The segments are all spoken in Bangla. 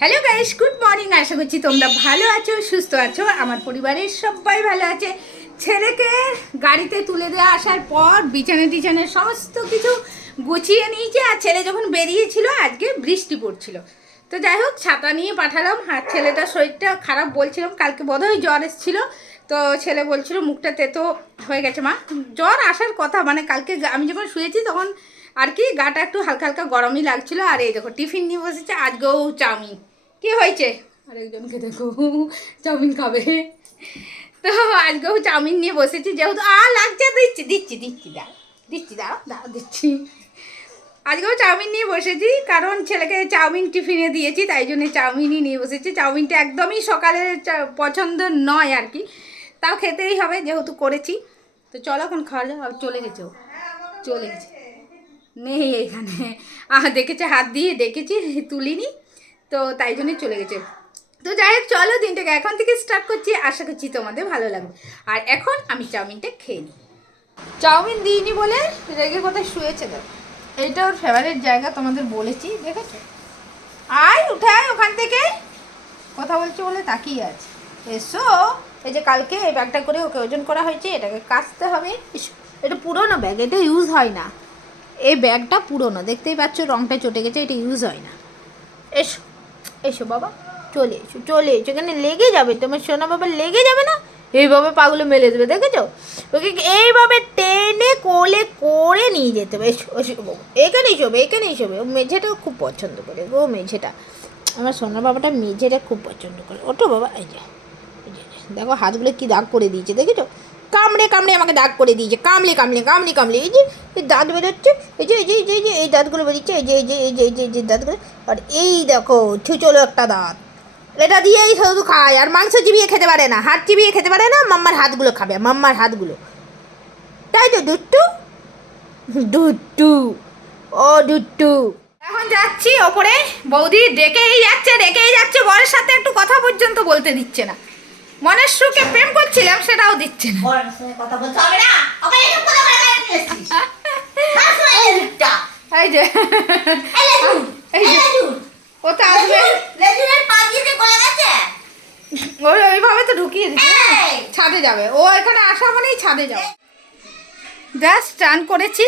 Hello guys, good morning. আশা করছি তোমরা ভালো আছো, সুস্থ আছো। আমার পরিবারের সবাই ভালো আছে। ছেলেকে গাড়িতে তুলে দিয়ে আসার পর বিছানা টিছানা সমস্ত কিছু গুছিয়ে নিয়েছি। আর ছেলে যখন বেরিয়েছিল আজকে বৃষ্টি পড়ছিল, তো যাই হোক ছাতা নিয়ে পাঠালাম। আর ছেলেটার শরীরটা খারাপ বলছিলাম, কালকে বোধহয় জ্বর এসেছিল। তো ছেলে বলছিল মুখটা তেতো হয়ে গেছে। মা, জ্বর আসার কথা, মানে কালকে আমি যখন শুয়েছি তখন আর কি গাটা একটু হালকা হালকা গরমই লাগছিল। আর এই দেখো টিফিন নিয়ে বসেছে আজকেও চাউমিন। কি হয়েছে? আরেকজনকে দেখো চাউমিন খাবে, তো আজকেও চাউমিন নিয়ে বসেছি। যেহেতু লাগছে, দিচ্ছি দিচ্ছি দিচ্ছি দাও দিচ্ছি। আজকেও চাউমিন নিয়ে বসেছি, কারণ ছেলেকে চাউমিন টিফিনে দিয়েছি, তাই জন্য চাউমিনই নিয়ে বসেছি। চাউমিনটা একদমই সকালের পছন্দ নয় আর কি, তাও খেতেই হবে যেহেতু করেছি। তো চলো এখন খাওয়া যাও। চলে গেছে, চলে গেছে, নেই এখানে। দেখেছে, হাত দিয়ে দেখেছি, তুলিনি, তো তাই জন্যই চলে গেছে। তো যাই হোক, চলো দিনটাকে এখন থেকে স্টার্ট করছি। আশা করছি তোমাদের ভালো লাগবে। আর এখন আমি চাউমিনটা খেয়ে নিই। চাউমিন দিইনি বলে রেগে কোথায় শুয়েছে। দেখ, এইটা ওর ফেভারিট জায়গা, তোমাদের বলেছি, দেখেছো? আয় উঠায় ওখান থেকে, কথা বলছে বলে তাকিয়ে আছে। এসো, এই যে কালকে এই ব্যাগটা করে ওকে ওজন করা হয়েছে, এটাকে কাচতে হবে। এটা পুরোনো ব্যাগ, এটা ইউজ হয় না। এই ব্যাগটা পুরোনো, দেখতেই পাচ্ছ রংটা চটে গেছে, এটা ইউজ হয় না। এসো এসো বাবা, চলে এসো চলে এসো, এখানে লেগে যাবে তোমার সোনা বাবা, লেগে যাবে না? এইভাবে পাগুলো মেলে দেবে, দেখেছো? ওকে এইভাবে টেনে কোলে করে নিয়ে যেতে হবে। এসো এসো বাবু, এখানেই শোবে, এখানেই শোবে। ও মেঝেটাও খুব পছন্দ করে গো, মেঝেটা। আমার সোনা বাবাটা মেঝেটা খুব পছন্দ করে। ওঠো বাবা, এই যে দেখো হাতগুলো কি দাগ করে দিয়েছে, দেখেছো? কামড়ে কামড়ে আমাকে দাগ করে দিয়েছে, কামড়ে কামড়ে কামড়ে কামড়ে। এই যে এই দাঁত বেরোচ্ছে, এই যে এই যে এই যে এই যে এই দাঁতগুলো বেরিয়েছে, এই যে এই যে এই যে এই যে এই যে দাঁতগুলো। আর এই দেখো ছুচলো একটা দাঁত, এটা দিয়েই শুধু খায়। আর মাংস চিবিয়ে খেতে পারে না, হাত চিবিয়ে খেতে পারে না। মাম্মার হাতগুলো খাবে, মাম্মার হাতগুলো। তাই তো দুট্টু, দুট্টু, ও দুট্টু। এখন যাচ্ছি ওপরে, বৌদি ডেকেই যাচ্ছে, বরের সাথে একটু কথা পর্যন্ত বলতে দিচ্ছে না। মনের সুখে প্রেম করছিলাম, সেটাও দিচ্ছে না। এই যে ও তো আসবে, ওইভাবে তো ঢুকিয়ে দিচ্ছে। ছাদে যাবে ও, এখানে আসা মানেই ছাদে যাবে। জাস্ট স্নান করেছি,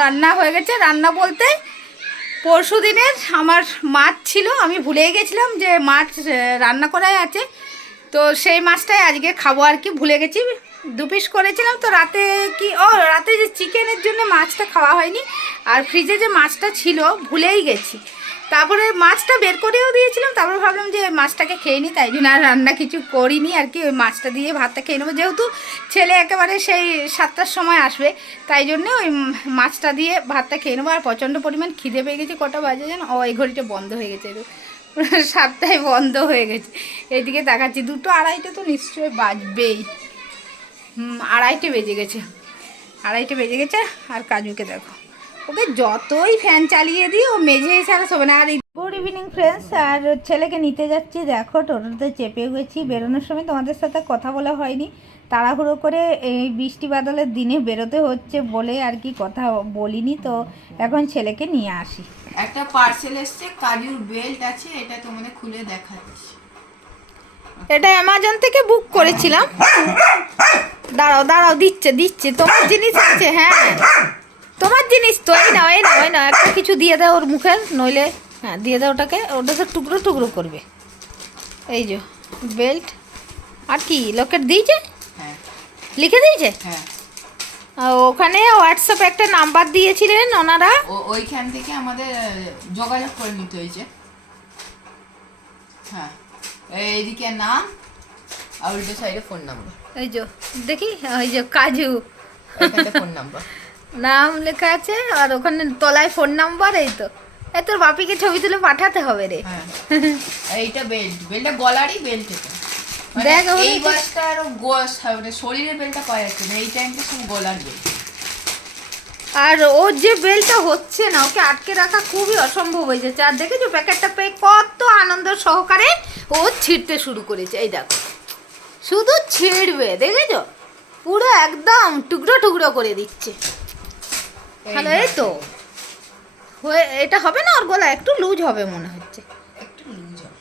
রান্না হয়ে গেছে। রান্না বলতে পরশু দিনের আমার মাছ ছিল, আমি ভুলেই গেছিলাম যে মাছ রান্না করাই আছে। তো সেই মাছটাই আজকে খাবো আর কি, ভুলে গেছি। 2 পিস করেছিলাম, তো রাতে রাতে যে চিকেনের জন্য মাছটা খাওয়া হয়নি। আর ফ্রিজে যে মাছটা ছিল ভুলেই গেছি। তারপরে মাছটা বের করেও দিয়েছিলাম, তারপরে ভাবলাম যে মাছটাকে খেয়ে নিই, তাই জন্য আর রান্না কিছু করিনি আর কি। ওই মাছটা দিয়ে ভাতটা খেয়ে নেবো, যেহেতু ছেলে একেবারে সেই 7টার সময় আসবে, তাই জন্য ওই মাছটা দিয়ে ভাতটা খেয়ে নেবো। আর প্রচণ্ড পরিমাণ খিদে পেয়ে গেছে। কটা বাজে যেন, এই ঘড়িটা বন্ধ হয়ে গেছে, 7টায় বন্ধ হয়ে গেছে। এইদিকে তাকাচ্ছি, 2টো 2:30 তো নিশ্চয়ই বাজবেই। 2:30 বেজে গেছে, 2:30 বেজে গেছে। আর কাজুকে দেখো, ওকে যতই ফ্যান চালিয়ে দিই ও মেঝে ছাড়া শোবে না। আর গুড ইভিনিং ফ্রেন্ডস, আর ছেলেকে নিতে যাচ্ছি। দেখো টোটোতে চেপে গেছি। বেরোনোর সময় তোমাদের সাথে কথা বলা হয়নি, তাড়াহুড়ো করে এই বৃষ্টি বাদলের দিনে বেরোতে হচ্ছে বলে আর কি কথা বলিনি। তো এখন ছেলেকে নিয়ে আসি। একটা পার্সেল এসছে, কাজুর বেল্ট আছে, এটা তোমাদের খুলে দেখাচ্ছি। এটা অ্যামাজন থেকে বুক করেছিলাম। দাঁড়াও দাঁড়াও, দিচ্ছে তোমার জিনিস আছে। হ্যাঁ তোমার জিনিস তো, এই নাও একটা কিছু দিয়ে দাও ওর মুখে, নইলে হ্যাঁ দিয়ে দাও ওটাকে, ওটাকে টুকরো টুকরো করবে। এই যে বেল্ট, আর কি লকেট দিয়েছে, হ্যাঁ লিখে দিয়েছে। হ্যাঁ, ওখানে হোয়াটসঅ্যাপে একটা নাম্বার দিয়েছিলেন ওনারা, ওইখান থেকে আমাদের যোগাযোগ করে নিতে হয়েছে। হ্যাঁ, এইদিকে নাম আর উল্টো সাইডে ফোন নাম্বার। এই যে দেখি, ওই যে কাজু এখানে ফোন নাম্বার, নাম লেখা আছে, আর ওখানে তলায় ফোন নাম্বার। এই তো, এই তোর বাপিকে ছবি তুলে পাঠাতে হবে রে। হ্যাঁ এইটা বেল্টটা গলারই বেল্ট। এটা দেখ এই বয়সটা আরো শরীরের বেল্টটা পাওয়া যাচ্ছে না, এই টাইমটা সব গলার বেল্ট। আর ওর যে বেলটা হচ্ছে না, ওকে আটকে রাখা খুবই অসম্ভব হয়ে যাচ্ছে। আর দেখেছো প্যাকেটটা পেয়ে কত আনন্দ সহকারে ও ছিঁড়তে শুরু করেছে। এই দেখো শুধু ছিঁড়বে, দেখেছো পুরো একদম টুকরো টুকরো করে দিচ্ছে। ভালো, এই তো হয়ে এটা হবে না, ওর গলা একটু লুজ হবে মনে হচ্ছে। একটু লুজ হবে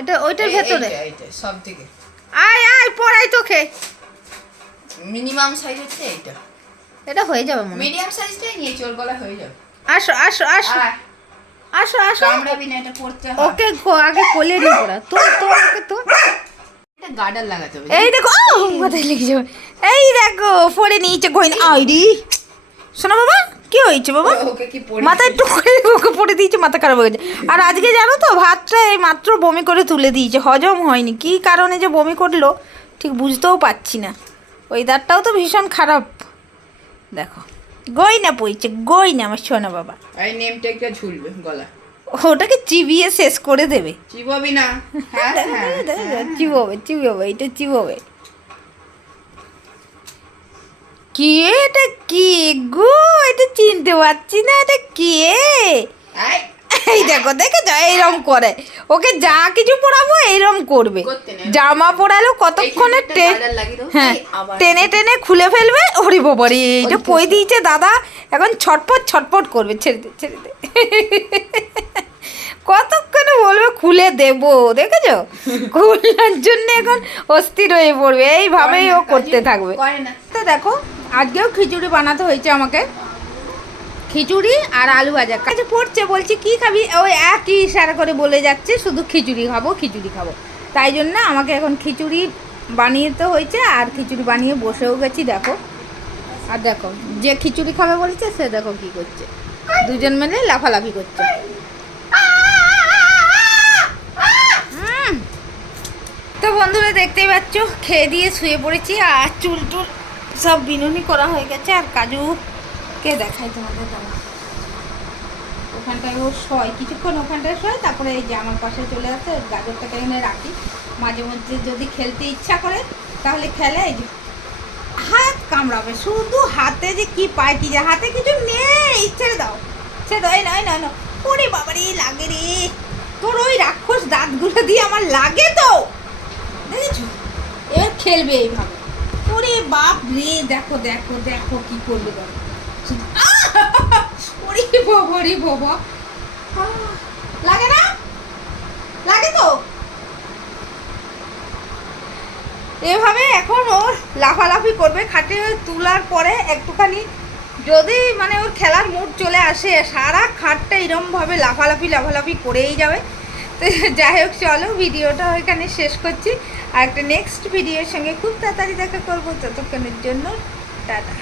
এটা ওইটার ভেতরে এইটা সব থেকে আয় আয় পড়াই তোকে। মিনিমাম সাইজ হচ্ছে এইটা, এটা হয়ে যাবে মনে হয়। মিডিয়াম সাইজটাই নিয়েছি, ওর গলা হয়ে যাবে। আসো আসো আসো আয়, আসো আসো। কামড়াবি না, এটা পড়তে হবে। ওকে আগে কোলে নিয়ে পড়া তো তো ওকে তো। এটা গার্ডার লাগাতে হবে। এই দেখো মাথায় লেগে যাবে। এই দেখো পড়ে নিয়েছে গয়না আইডি। শোনো বাবা কি হয়েছে বাবা? ওকে কি পড়ে মাথায় একটু করে ওকে পড়ে দিয়েছে, মাথা খারাপ হয়ে গেছে। আর আজকে জানো তো ভাতটা এই মাত্র বমি করে তুলে দিয়েছে, হজম হয়নি। কি কারণে যে বমি করলো ঠিক বুঝতেও পারছি না। ওয়েদারটাও তো ভীষণ খারাপ। দেখো গয়না পড়ছে, গয়না আমার সোনা বাবা। এই নেমটা একটা ঝুলবে গলা, ওটাকে চিবিয়ে শেষ করে দেবে। চিবাবি না। হ্যাঁ হ্যাঁ চিবোবে চিবোবে, এটা চিবোবে। কি এটা কি গো? এটা চিনতে পারছি না, এটা কে? এই, এই দেখো দেখেছো এইরকম করে। ওকে যা কিছু পরাবো এইরকম করবে। করতে নেই। জামা পরালো কতক্ষণে এইখানে একটা গার্ডার লাগিয়ে দাও। হ্যাঁ এই আবার টেনে টেনে খুলে ফেলবে। ওরে বাবারে এইটা পই দিয়েছে দাদা, এখন ছটপট ছটপট করবে। ছেড়ে দে ছেড়ে দে। কতক্ষণে বলবে খুলে দেবো, দেখেছো? খুলনার জন্য এখন অস্থির হয়ে পড়বে, এইভাবেই ও করতে থাকবে। করে না। তো দেখো আজকেও খিচুড়ি বানাতে হয়েছে আমাকে, খিচুড়ি আর আলু ভাজা। কাছে পড়ছে, বলছি কি খাবি, ওই একই ইশারা করে বলে যাচ্ছে শুধু খিচুড়ি খাবো খিচুড়ি খাবো। তাই জন্য আমাকে এখন খিচুড়ি বানিয়ে তো হয়েছে, আর খিচুড়ি বানিয়ে বসেও গেছি। দেখো আর দেখো যে খিচুড়ি খাবে বলেছে সে দেখো কি করছে, দুজন মিলে লাফালাফি করছে। তো বন্ধুরা দেখতেই পাচ্ছ খেয়ে দিয়ে শুয়ে পড়েছি, আর চুল টুল সব বিনুনি করা হয়ে গেছে। আর কাজুকে দেখাই তোমাদের, দাঁড়া ওখানটায় ও শয় কিছুক্ষণ, ওখানটায় শয়, তারপরে এই যে আমার পাশে চলে আসে। গাজরটাকে এনে রাখি, মাঝে মধ্যে যদি খেলতে ইচ্ছা করে তাহলে খেলে। এই যে হাত কামড়াবে, শুধু হাতে যে কি পায় কি যায়, হাতে কিছু নেই। ছেড়ে দাও ছেড়ে দাও, এই নয় নয় নয়। ওরে বাবারে লাগে রে, তোর ওই রাক্ষস দাঁতগুলো দিয়ে আমার লাগে তো, দেখেছো? এবার খেলবে এইভাবে। ওরে বাপ রে, দেখো দেখো দেখো কি করবে দেখো। ওরে বাবা রে বাবা, লাগে না? লাগে তো। এভাবে এখন ওর লাফালাফি করবে। খাটে তোলার পরে একটুখানি যদি মানে ওর খেলার মুড চলে আসে, সারা খাটটা এরমভাবে লাফালাফি লাফালাফি করেই যাবে। তো যাই হোক চলো ভিডিওটা ওইখানে শেষ করছি, আর একটা নেক্সট ভিডিওর সঙ্গে খুব তাড়াতাড়ি দেখা করবো। ততক্ষণের জন্য টাটা।